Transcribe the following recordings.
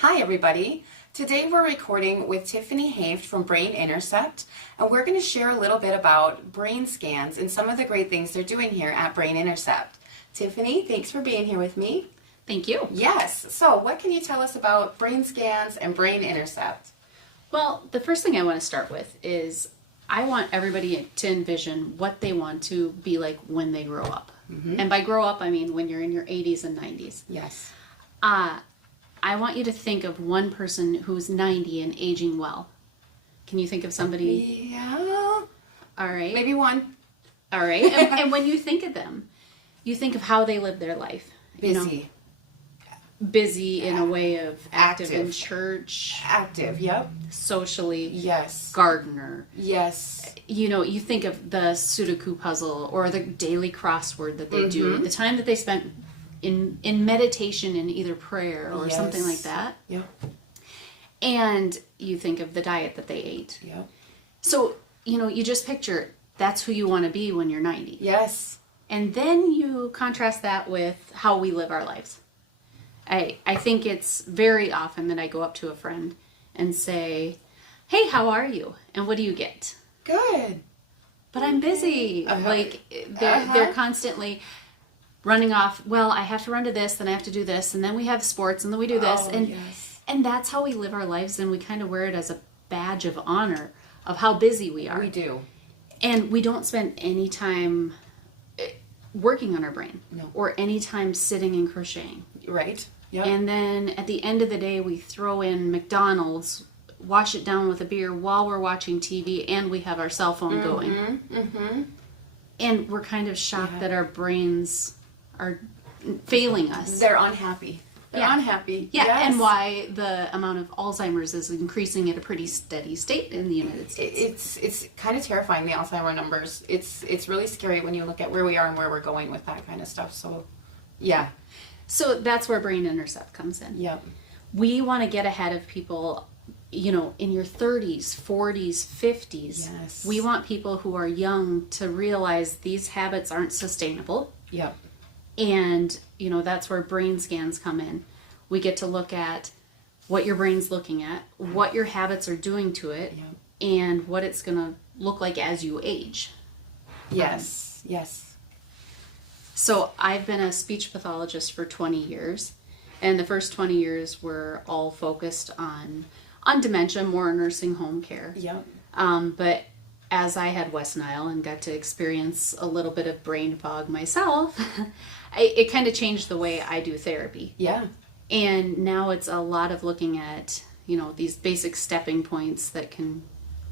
Hi everybody. Today we're recording with Tiffany Hoeft from Brain Intercept, and we're going to share a little bit about brain scans and some of the great things they're doing here at Brain Intercept. Tiffany, thanks for being here with me. Thank you. Yes. So what can you tell us about brain scans and Brain Intercept? Well, the first thing I want to start with is I want everybody to envision what they want to be like when they grow up. And by grow up, I mean when you're in your 80s and 90s. Yes. I want you to think of one person who's 90 and aging well. Can you think of somebody? Yeah. All right. Maybe one. All right. And when you think of them, you think of how they live their life. Busy. Busy in a way of active in Active. church, Active. Yep. socially, Yes. gardener. Yes. You think of the Sudoku puzzle or the daily crossword that they do, the time that they spent in meditation in either prayer or something like that. Yep. And you think of the diet that they ate. Yep. So, you just picture that's who you want to be when you're 90. Yes. And then you contrast that with how we live our lives. I think it's very often that I go up to a friend and say, "Hey, how are you?" And what do you get? Good. But I'm busy. Like they're constantly running off. Well, I have to run to this, then I have to do this, and then we have sports, and then we do this, Oh, and yes. and that's how we live our lives, and we kind of wear it as a badge of honor of how busy we are. We do. And we don't spend any time working on our brain, or any time sitting and crocheting. Right. Yep. And then at the end of the day, we throw in McDonald's, wash it down with a beer while we're watching TV, and we have our cell phone going. And we're kind of shocked that our brains are failing us. They're unhappy. They're Yeah. unhappy. Yeah, Yes. and why the amount of Alzheimer's is increasing at a pretty steady state in the United States. It's kind of terrifying, the Alzheimer numbers. It's really scary when you look at where we are and where we're going with that kind of stuff. So, yeah. So that's where Brain Intercept comes in. Yep. We want to get ahead of people, in your 30s, 40s, 50s. Yes. We want people who are young to realize these habits aren't sustainable. Yep. And, that's where brain scans come in. We get to look at what your brain's looking at, what your habits are doing to it, and what it's going to look like as you age. Yes. Yes. So I've been a speech pathologist for 20 years, and the first 20 years were all focused on dementia, more nursing home care. Yep. But as I had West Nile and got to experience a little bit of brain fog myself, it kind of changed the way I do therapy. Yeah. And now it's a lot of looking at, these basic stepping points that can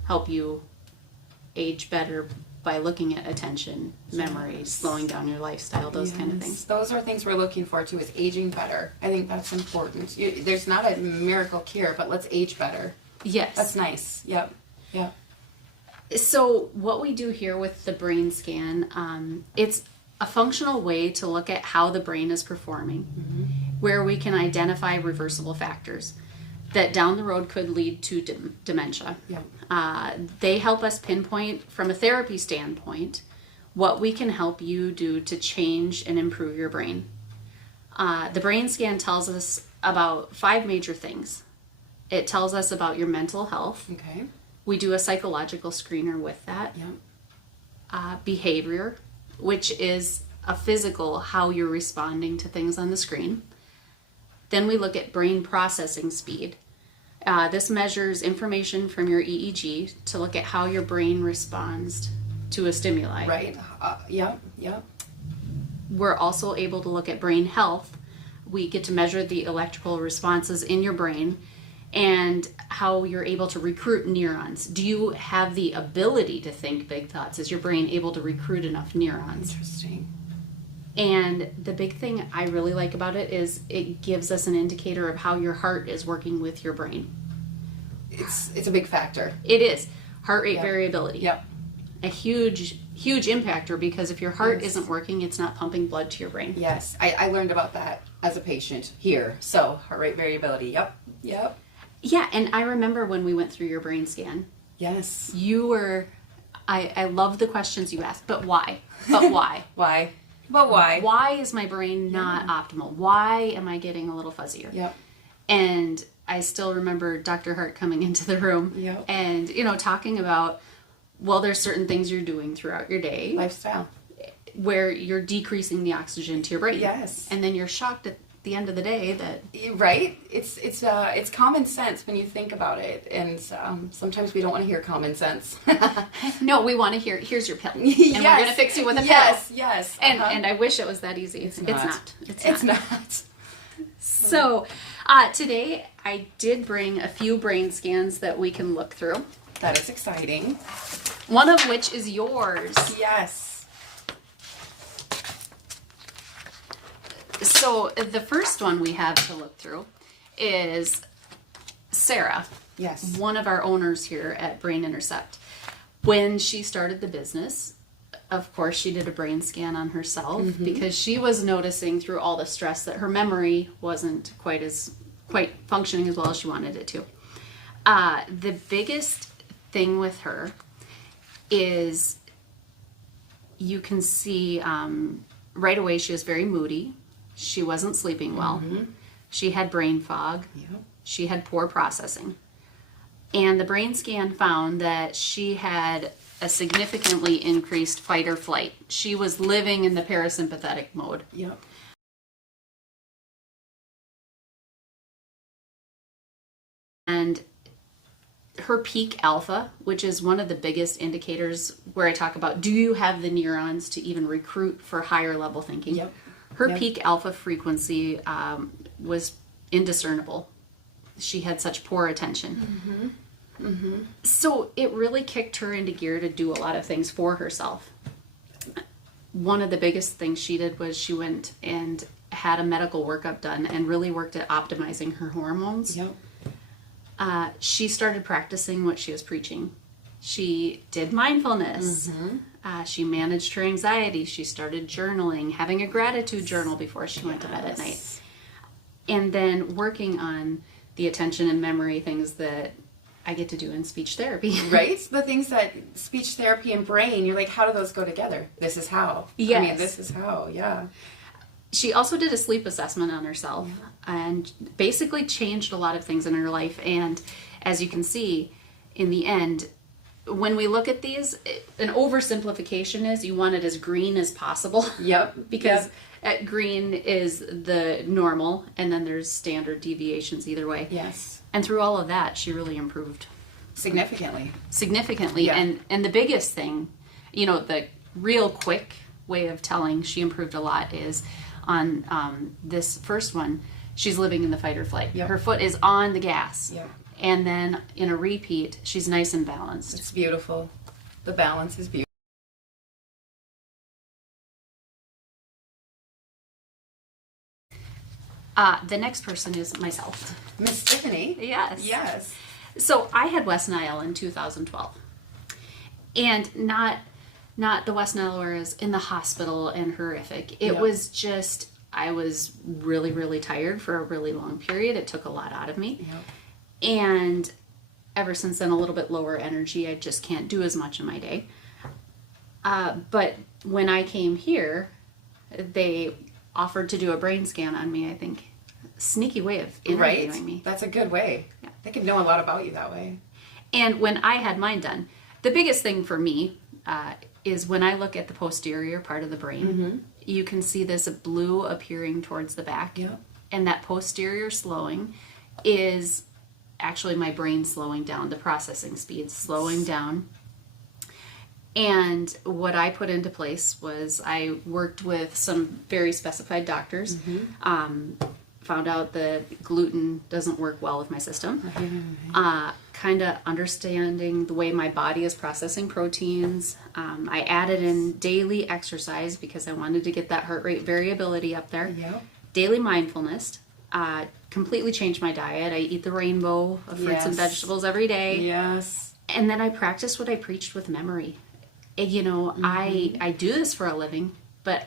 help you age better by looking at attention, memory, slowing down your lifestyle, those kind of things. Those are things we're looking for too, is aging better. I think that's important. There's not a miracle cure, but let's age better. Yes. That's nice. Yep. Yep. So what we do here with the brain scan, it's a functional way to look at how the brain is performing, where we can identify reversible factors that down the road could lead to dementia. Yep. They help us pinpoint from a therapy standpoint what we can help you do to change and improve your brain. The brain scan tells us about 5 major things. It tells us about your mental health. Okay. We do a psychological screener with that. Yep. Behavior, which is a physical, how you're responding to things on the screen. Then we look at brain processing speed. This measures information from your EEG to look at how your brain responds to a stimuli. Right. Yep. Yep. We're also able to look at brain health. We get to measure the electrical responses in your brain and how you're able to recruit neurons. Do you have the ability to think big thoughts? Is your brain able to recruit enough neurons? Interesting. And the big thing I really like about it is it gives us an indicator of how your heart is working with your brain. It's a big factor. It is. Heart rate variability. Yep. A huge impactor, because if your heart isn't working, it's not pumping blood to your brain. Yes. I learned about that as a patient here. So, heart rate variability. Yep. Yep. Yeah, and I remember when we went through your brain scan, Yes. you were, I love the questions you asked, but why? But why? Why? But why? Why is my brain not optimal? Why am I getting a little fuzzier? Yep. And I still remember Dr. Hart coming into the room Yep. and, talking about, well, there's certain things you're doing throughout your day Lifestyle. where you're decreasing the oxygen to your brain. Yes. And then you're shocked at the end of the day that... Right? It's common sense when you think about it. And sometimes we don't want to hear common sense. No, we want to hear, here's your pill. And Yes. we're going to fix you with a pill. Yes. And I wish it was that easy. It's not. It's not. So today I did bring a few brain scans that we can look through. That is exciting. One of which is yours. Yes. So the first one we have to look through is Sarah. Yes. One of our owners here at Brain Intercept. When she started the business, of course, she did a brain scan on herself because she was noticing through all the stress that her memory wasn't quite functioning as well as she wanted it to. The biggest thing with her is you can see right away she was very moody. She wasn't sleeping well. She had brain fog. Yep. She had poor processing. And the brain scan found that she had a significantly increased fight or flight. She was living in the parasympathetic mode. Yep. And her peak alpha, which is one of the biggest indicators where I talk about, do you have the neurons to even recruit for higher level thinking? Yep. Her Yep. peak alpha frequency was indiscernible. She had such poor attention. So it really kicked her into gear to do a lot of things for herself. One of the biggest things she did was she went and had a medical workup done and really worked at optimizing her hormones. Yep. She started practicing what she was preaching. She did mindfulness. She managed her anxiety. She started journaling, having a gratitude journal before she went to bed at night. And then working on the attention and memory things that I get to do in speech therapy. Right? The things that speech therapy and brain, you're like, how do those go together? This is how. Yes. I mean, this is how, yeah. She also did a sleep assessment on herself and basically changed a lot of things in her life. And as you can see, in the end, when we look at these, an oversimplification is you want it as green as possible. Yep. Because green is the normal, and then there's standard deviations either way. Yes. And through all of that, she really improved. Significantly. Yeah. And the biggest thing, the real quick way of telling she improved a lot is on this first one, she's living in the fight or flight. Yep. Her foot is on the gas. Yep. And then in a repeat, she's nice and balanced. It's beautiful. The balance is beautiful. The next person is myself. Miss Tiffany. Yes. Yes. So I had West Nile in 2012. And not the West Nile where I was in the hospital and horrific. It was just, I was really, really tired for a really long period. It took a lot out of me. Yep. And ever since then, a little bit lower energy. I just can't do as much in my day. But when I came here, they offered to do a brain scan on me, I think. Sneaky way of interviewing me. That's a good way. Yeah. They could know a lot about you that way. And when I had mine done, the biggest thing for me is when I look at the posterior part of the brain, you can see this blue appearing towards the back. Yeah. And that posterior slowing is actually my brain slowing down, the processing speed slowing down. And what I put into place was I worked with some very specified doctors, found out that gluten doesn't work well with my system, kind of understanding the way my body is processing proteins. I added in daily exercise because I wanted to get that heart rate variability up there. Yep. Daily mindfulness. Completely changed my diet. I eat the rainbow of fruits and vegetables every day. Yes. And then I practiced what I preached with memory. I do this for a living, but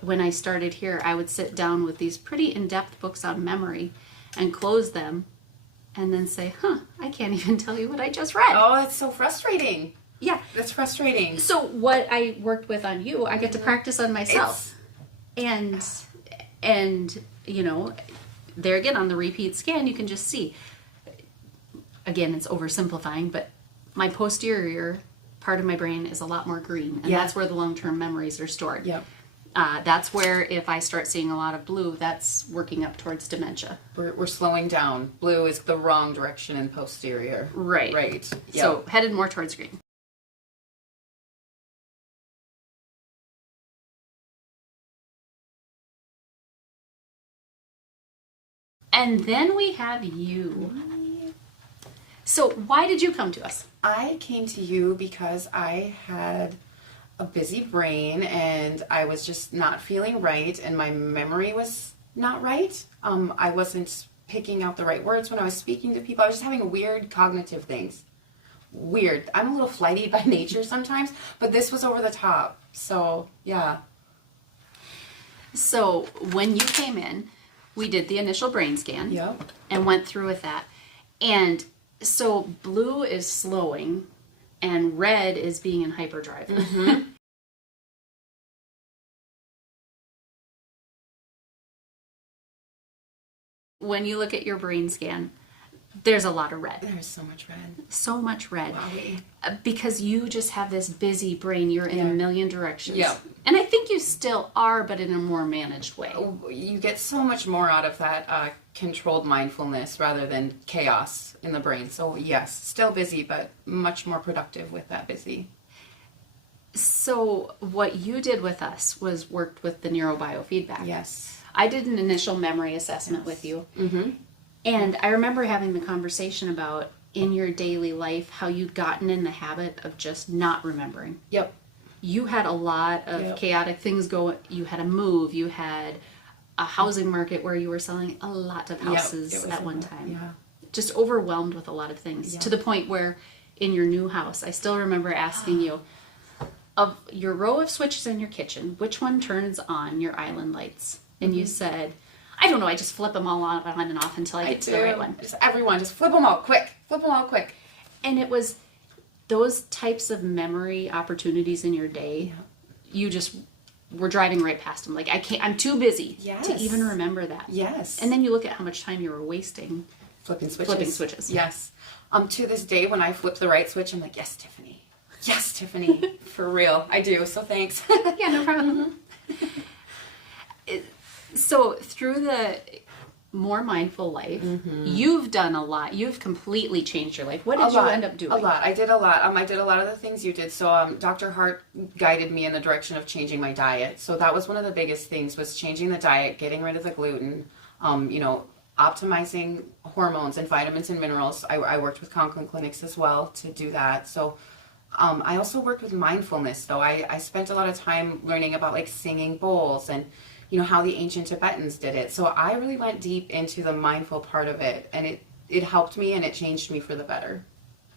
when I started here, I would sit down with these pretty in-depth books on memory and close them and then say, I can't even tell you what I just read. Oh, that's so frustrating. Yeah. That's frustrating. So what I worked with on you, I get to practice on myself. And there again, on the repeat scan, you can just see again, it's oversimplifying, but my posterior part of my brain is a lot more green, and that's where the long-term memories are stored. Yep. That's where if I start seeing a lot of blue, that's working up towards dementia. We're slowing down. Blue is the wrong direction in posterior. Right. Right. Yep. So headed more towards green. And then we have you. So why did you come to us? I came to you because I had a busy brain and I was just not feeling right, and my memory was not right. I wasn't picking out the right words when I was speaking to people. I was just having weird cognitive things. Weird. I'm a little flighty by nature sometimes, but this was over the top. So, yeah. So when you came in, we did the initial brain scan. Yep. And went through with that. And so blue is slowing and red is being in hyperdrive. Mm-hmm. When you look at your brain scan, there's a lot of red. There's so much red. So much red. Wow. Because you just have this busy brain. You're in a million directions. Yeah. And I think you still are, but in a more managed way. You get so much more out of that controlled mindfulness rather than chaos in the brain. So yes, still busy, but much more productive with that busy. So what you did with us was worked with the neurobiofeedback. Yes. I did an initial memory assessment with you. Mm-hmm. And I remember having the conversation about in your daily life how you'd gotten in the habit of just not remembering. Yep. You had a lot of chaotic things go. You had a move. You had a housing market where you were selling a lot of houses at one time. Yeah. Just overwhelmed with a lot of things to the point where in your new house, I still remember asking you, of your row of switches in your kitchen, which one turns on your island lights? And you said, I don't know, I just flip them all on and off until I get to the right one. Just flip them out quick. Flip them out quick. And it was those types of memory opportunities in your day, you just were driving right past them. Like, I'm too busy to even remember that. Yes. And then you look at how much time you were wasting flipping switches. Yes. To this day, when I flip the right switch, I'm like, yes, Tiffany. Yes, Tiffany. For real. I do. So thanks. Yeah, no problem. So through the more mindful life, you've done a lot. You've completely changed your life. What did you end up doing? A lot. I did a lot. I did a lot of the things you did. So Dr. Hart guided me in the direction of changing my diet. So that was one of the biggest things, was changing the diet, getting rid of the gluten, optimizing hormones and vitamins and minerals. I worked with Conklin clinics as well to do that. So I also worked with mindfulness, though. I spent a lot of time learning about like singing bowls and how the ancient Tibetans did it. So I really went deep into the mindful part of it, and it helped me and it changed me for the better.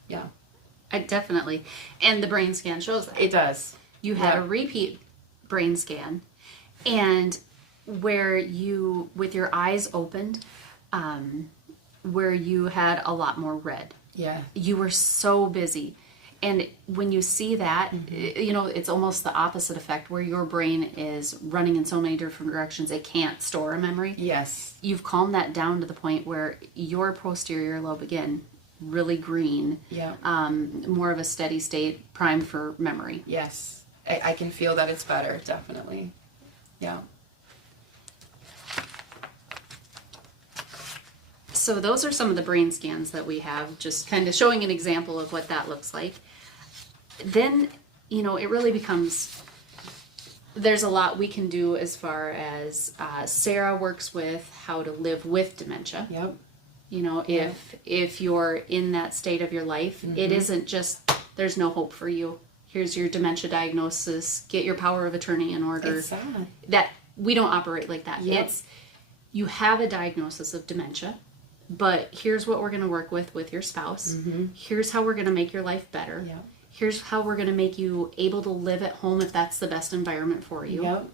Yeah. I definitely. And the brain scan shows that. It does. You had a repeat brain scan, and where you, with your eyes opened, where you had a lot more red. Yeah. You were so busy. And when you see that, it's almost the opposite effect, where your brain is running in so many different directions, it can't store a memory. Yes. You've calmed that down to the point where your posterior lobe, again, really green, more of a steady state, primed for memory. Yes. I can feel that it's better, definitely. Yeah. So those are some of the brain scans that we have, just kind of showing an example of what that looks like. Then, it really becomes, there's a lot we can do as far as Sarah works with how to live with dementia. Yep. If you're in that state of your life, it isn't just, there's no hope for you. Here's your dementia diagnosis, get your power of attorney in order. It's sad. That, we don't operate like that. Yep. It's, you have a diagnosis of dementia, but here's what we're going to work with your spouse. Here's how we're going to make your life better. Yep. Here's how we're going to make you able to live at home if that's the best environment for you. Yep.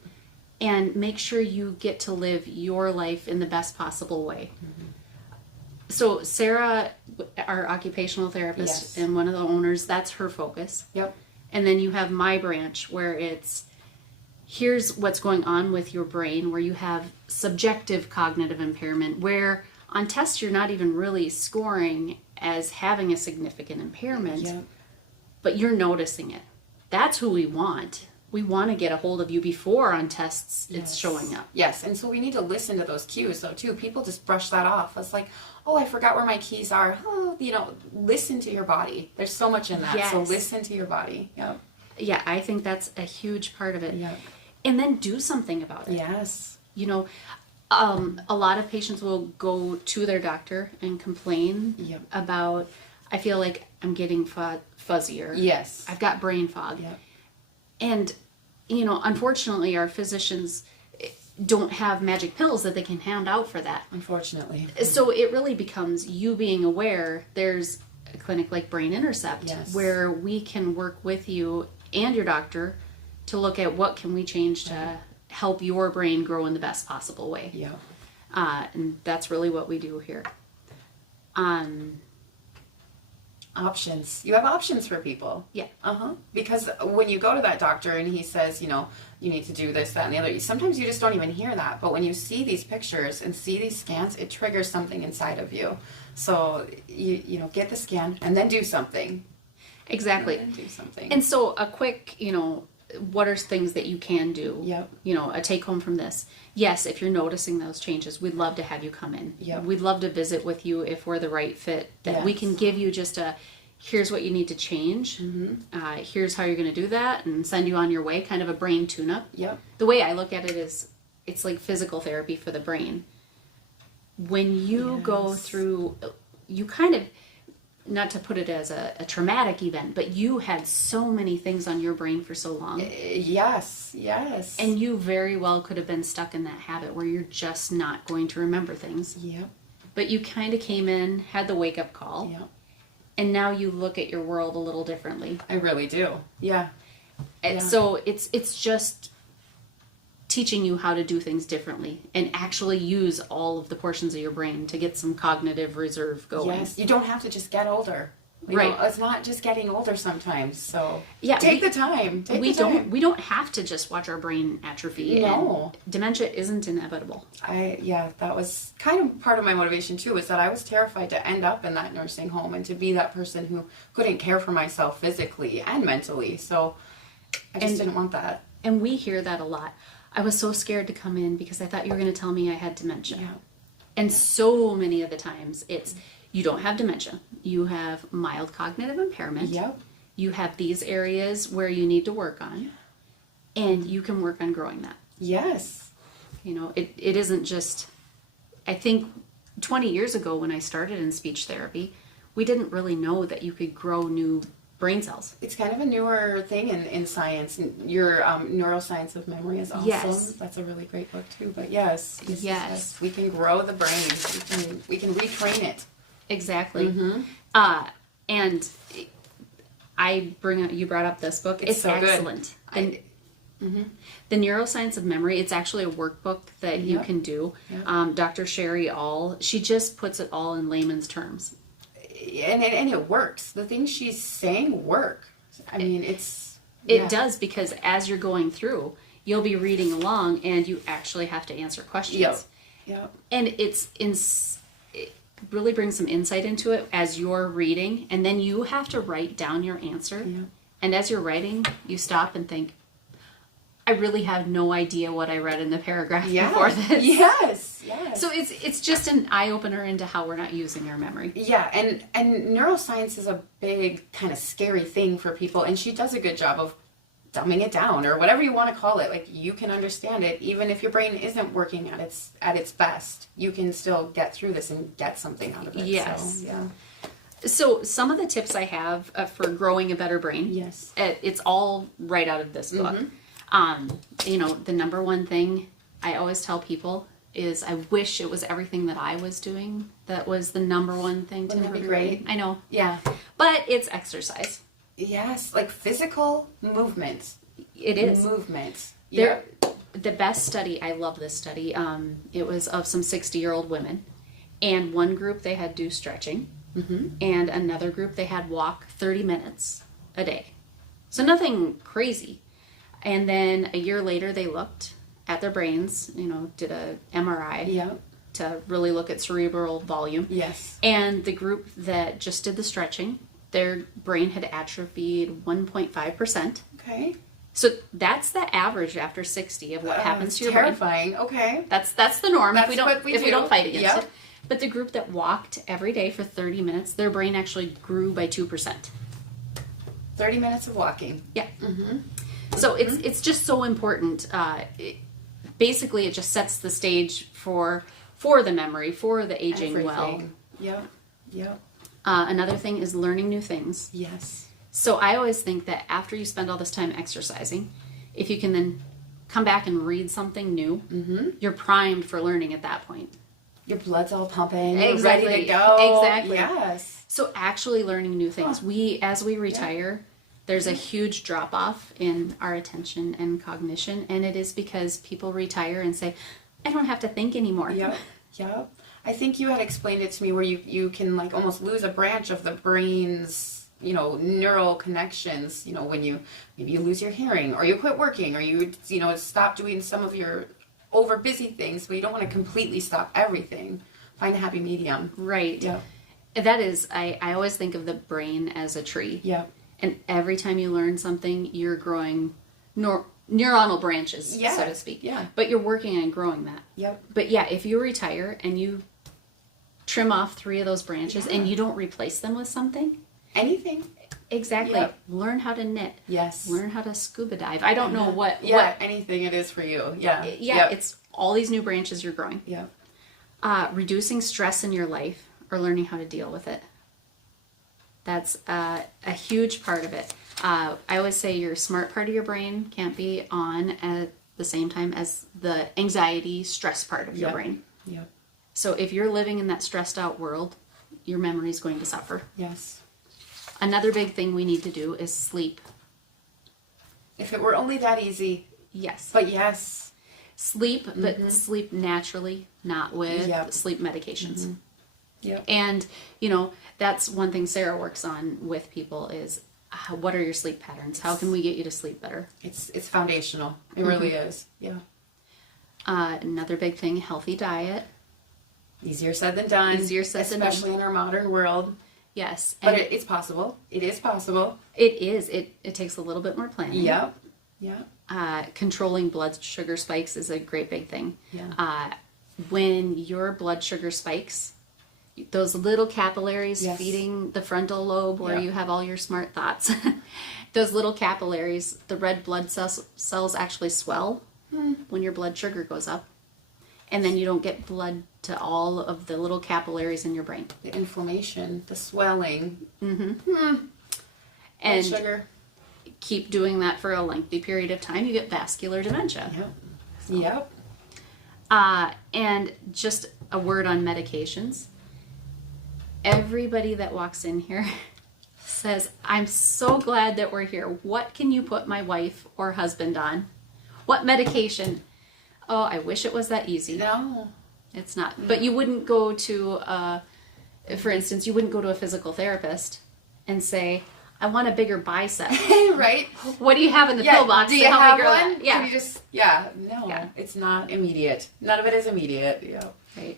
And make sure you get to live your life in the best possible way. So Sarah, our occupational therapist and one of the owners, that's her focus. Yep. And then you have my branch, where it's, here's what's going on with your brain, where you have subjective cognitive impairment, where On tests, you're not even really scoring as having a significant impairment, Yep. but you're noticing it. That's who we want. We want to get a hold of you before on tests it's showing up. Yes, and so we need to listen to those cues, though, too. People just brush that off. It's like, oh, I forgot where my keys are. Oh, listen to your body. There's so much in that. Yes. So listen to your body. Yep. Yeah, I think that's a huge part of it. Yep. And then do something about it. Yes. A lot of patients will go to their doctor and complain Yep. about, I feel like I'm getting fuzzier. Yes. I've got brain fog. Yep. And, unfortunately, our physicians don't have magic pills that they can hand out for that. Unfortunately. So it really becomes you being aware. There's a clinic like Brain Intercept Yes. where we can work with you and your doctor to look at what can we change to help your brain grow in the best possible way. Yep. And that's really what we do here. Options. You have options for people. Yeah. Because when you go to that doctor and he says, you need to do this, that, and the other, sometimes you just don't even hear that. But when you see these pictures and see these scans, it triggers something inside of you. So, get the scan and then do something. Exactly. And then do something. And so a quick, what are things that you can do? Yep. A take home from this. Yes, if you're noticing those changes, we'd love to have you come in. Yep. We'd love to visit with you if we're the right fit. That we Yes. can give you just here's what you need to change. Here's how you're going to do that and send you on your way, kind of a brain tune-up. Yep. The way I look at it is it's like physical therapy for the brain. When you go Yes. through, you kind of, not to put it as a traumatic event, but you had so many things on your brain for so long. Yes. And you very well could have been stuck in that habit where you're just not going to remember things. Yep. But you kind of came in, had the wake-up call, Yep. and now you look at your world a little differently. I really do. Yeah. And so it's just teaching you how to do things differently and actually use all of the portions of your brain to get some cognitive reserve going. Yes. You don't have to just get older. Right. It's not just getting older sometimes. So Yeah, take the time. We don't have to just watch our brain atrophy. No. And dementia isn't inevitable. That was kind of part of my motivation too, is that I was terrified to end up in that nursing home and to be that person who couldn't care for myself physically and mentally. So I just didn't want that. And we hear that a lot. I was so scared to come in because I thought you were going to tell me I had dementia. Yeah. And so many of the times it's, you don't have dementia. You have mild cognitive impairment. Yep. You have these areas where you need to work on, and you can work on growing that. Yes. It isn't just, I think 20 years ago when I started in speech therapy, we didn't really know that you could grow new brain cells. It's kind of a newer thing in science. Your neuroscience of memory is awesome. Yes. That's a really great book too. But yes, we can grow the brain. We can retrain it. Exactly. And you brought up this book. It's so excellent. The Neuroscience of Memory, it's actually a workbook that you can do. Yep. Dr. Sherry she just puts it all in layman's terms. And it works. The things she's saying work. I mean, It does, because as you're going through, you'll be reading along and you actually have to answer questions. Yep. And it really brings some insight into it as you're reading, and then you have to write down your answer. Yeah. And as you're writing, you stop and think, I really have no idea what I read in the paragraph before this. Yes. So it's just an eye-opener into how we're not using our memory. Yeah, and neuroscience is a big kind of scary thing for people, and she does a good job of dumbing it down, or whatever you want to call it. Like, you can understand it even if your brain isn't working at its best. You can still get through this and get something out of it. Yes. So, yeah. So some of the tips I have for growing a better brain, Yes. It's all right out of this book. The number one thing I always tell people is I wish it was everything that I was doing that was the number one thing to Wouldn't that be improve. great? I know. Yeah. But it's exercise. Yes, like physical movement. It is. Movement. The best study, I love this study, it was of some 60-year-old women. And one group they had do stretching. And another group they had walk 30 minutes a day. So nothing crazy. And then a year later they looked at their brains, did a MRI. Yeah. to really look at cerebral volume. Yes. And the group that just did the stretching, their brain had atrophied 1.5%. Okay. So that's the average after 60 of what happens to your terrifying. brain. Okay. That's the norm That's if we do. don't fight against Yep. it. But the group that walked every day for 30 minutes, their brain actually grew by 2%. 30 minutes of walking. Yeah. So it's just so important. Basically, it just sets the stage for the memory, for the aging well. Everything. Yep. Yep. Another thing is learning new things. Yes. So I always think that after you spend all this time exercising, if you can then come back and read something new, you're primed for learning at that point. Your blood's all pumping. You're Exactly. ready to go. Exactly. Yes. So actually learning new things. As we retire, there's a huge drop off in our attention and cognition, and it is because people retire and say, I don't have to think anymore. Yep. Yep. I think you had explained it to me where you can like almost lose a branch of the brain's, neural connections, when maybe you lose your hearing or you quit working or you stop doing some of your over busy things, but you don't want to completely stop everything. Find a happy medium. Right. Yeah. That is, I always think of the brain as a tree. Yeah. And every time you learn something, you're growing neuronal branches, Yeah. so to speak. Yeah. But you're working on growing that. Yep. But yeah, if you retire and you trim off 3 of those branches and you don't replace them with something. Anything. Exactly. Yep. Learn how to knit. Yes. Learn how to scuba dive. I don't know what. Anything it is for you. Yeah. Yeah, Yep. it's all these new branches you're growing. Yep. Reducing stress in your life or learning how to deal with it. That's a huge part of it. I always say your smart part of your brain can't be on at the same time as the anxiety, stress part of your brain. Yep. So if you're living in that stressed out world, your memory is going to suffer. Yes. Another big thing we need to do is sleep. If it were only that easy. Yes. But yes. Sleep, but sleep naturally, not with Yep. sleep medications. Yep. And, that's one thing Sarah works on with people is what are your sleep patterns? How can we get you to sleep better? It's foundational. It really is. Yeah. Another big thing, healthy diet. Easier said than done. Easier said than done. Especially in our modern world. Yes. But And it's possible. It is possible. it is. It takes a little bit more planning. Yep. Yep. Controlling blood sugar spikes is a great big thing. Yeah. When your blood sugar spikes, those little capillaries Yes. feeding the frontal lobe where Yep. you have all your smart thoughts, those little capillaries, the red blood cells actually swell when your blood sugar goes up. And then you don't get blood to all of the little capillaries in your brain. The inflammation, the swelling. And Blood sugar. keep doing that for a lengthy period of time, you get vascular dementia. Yep. Yep. And just a word on medications. Everybody that walks in here says, I'm so glad that we're here. What can you put my wife or husband on? What medication? Oh, I wish it was that easy. No. It's not. But you wouldn't go to, for instance, you wouldn't go to a physical therapist and say, I want a bigger bicep. Right? What do you have in the pill box Do you to help have me grow one? that? Yeah. Can you just, no. Yeah. It's not immediate. None of it is immediate. Yeah. Right.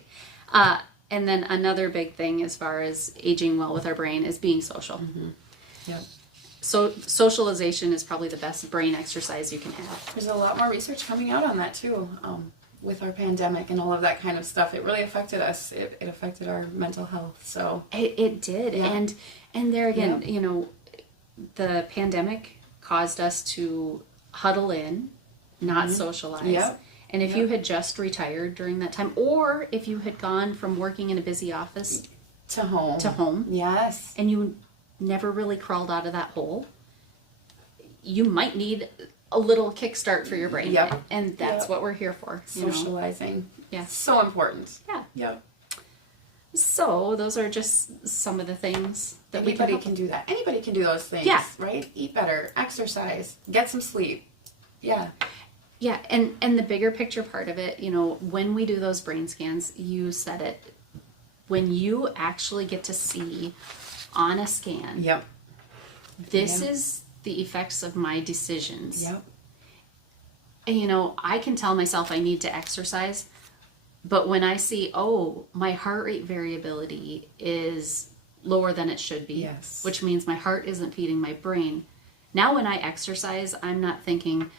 And then another big thing as far as aging well with our brain is being social. Yep. So socialization is probably the best brain exercise you can have. There's a lot more research coming out on that too. With our pandemic and all of that kind of stuff, it really affected us. It affected our mental health. So It did. Yeah. And there again, Yeah. The pandemic caused us to huddle in, not socialize. Yep. And if you had just retired during that time, or if you had gone from working in a busy office to home. to home, Yes. and you never really crawled out of that hole, you might need a little kickstart for your brain. Yep. And that's Yep. what we're here for. Socializing. Yeah. So important. Yeah. Yep. So those are just some of the things that we Anybody can can do that. Anybody can do those things. Yeah. Right? Eat better. Exercise. Get some sleep. Yeah. Yeah, and the bigger picture part of it, when we do those brain scans, you said it, when you actually get to see on a scan, Yep. this is the effects of my decisions. Yep. And, I can tell myself I need to exercise, But when I see, oh, my heart rate variability is lower than it should be, Yes. which means my heart isn't feeding my brain. Now when I exercise, I'm not thinking,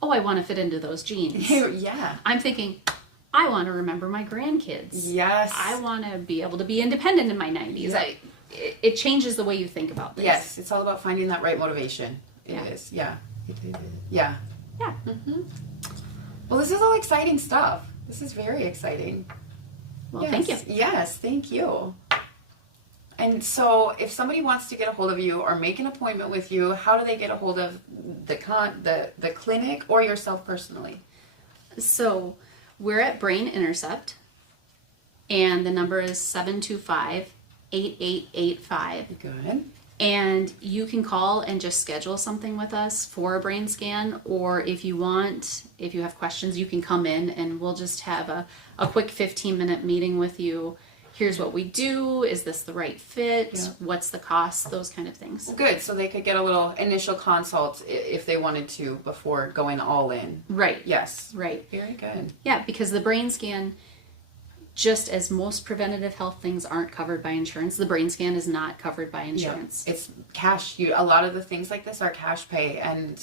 oh, I want to fit into those jeans. Yeah. I'm thinking, I want to remember my grandkids. Yes. I want to be able to be independent in my 90s. Yeah. It changes the way you think about things. Yes, it's all about finding that right motivation. It Yeah. is. Yeah. Yeah. Yeah. Well, this is all exciting stuff. This is very exciting. Well, Yes. thank you. Yes, thank you. And so, if somebody wants to get a hold of you or make an appointment with you, how do they get a hold of the clinic or yourself personally? So we're at Brain Intercept, and the number is 725-8885. Good. And you can call and just schedule something with us for a brain scan, or if you have questions, you can come in and we'll just have a quick 15-minute meeting with you. Here's what we do. Is this the right fit? Yeah. What's the cost? Those kind of things. Well, good. So they could get a little initial consult if they wanted to before going all in. Right. Yes. Right. Very good. Yeah, because the brain scan, just as most preventative health things aren't covered by insurance, the brain scan is not covered by insurance. Yeah. It's cash. A lot of the things like this are cash pay, and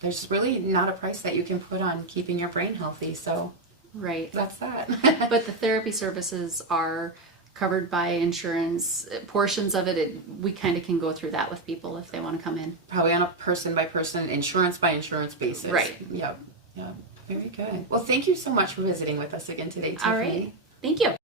there's really not a price that you can put on keeping your brain healthy. So Right. that's that. But the therapy services are covered by insurance. Portions of it, we kind of can go through that with people if they want to come in. Probably on a person by person, insurance by insurance basis. Right. Yep. Yep. Very good. Well, thank you so much for visiting with us again today, Tiffany. All right. Thank you.